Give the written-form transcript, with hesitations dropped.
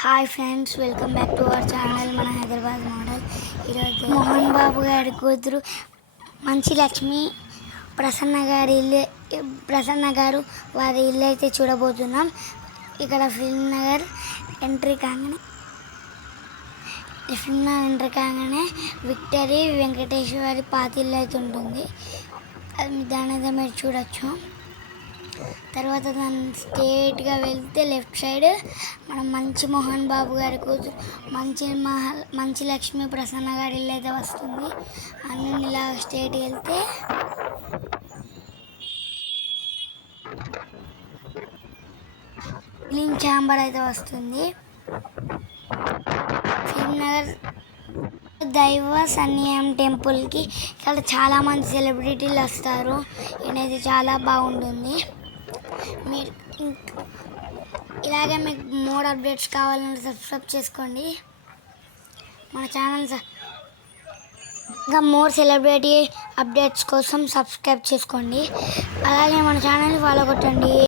Hi friends, welcome back to our channel. మన Hyderabad model. ఈరోజు మోహన్ బాబు గారి కూతురు మంచి లక్ష్మి ప్రసన్న గారు వారి ఇల్లు అయితే చూడబోతున్నాం. ఇక్కడ ఫిల్మ్ నగర్ ఎంట్రీ కాగానే విక్టరీ వెంకటేశ్వరి పాత ఇల్లు అయితే ఉంటుంది. దాని అయితే మీరు చూడొచ్చు. తర్వాత దాన్ని స్ట్రేట్గా వెళ్తే లెఫ్ట్ సైడ్ మనం మంచి మోహన్ బాబు గారి కూతురు మంచి లక్ష్మి ప్రసన్న గారి ఇల్లు అయితే వస్తుంది. అన్నీ ఇలా స్ట్రేట్గా వెళ్తే ఫిలిం ఛాంబర్ అయితే వస్తుంది. ఫిల్మ్ నగర్ దైవ సన్నియం టెంపుల్కి ఇక్కడ చాలామంది సెలబ్రిటీలు వస్తారు. ఇదైతే చాలా బాగుంటుంది. మీరు ఇలాగే మీకు మోర్ అప్డేట్స్ కావాలంటే సబ్స్క్రైబ్ చేసుకోండి మన ఛానల్. ఇంకా మోర్ సెలబ్రిటీ అప్డేట్స్ కోసం సబ్స్క్రైబ్ చేసుకోండి. అలాగే మన ఛానల్ని ఫాలో కొట్టండి.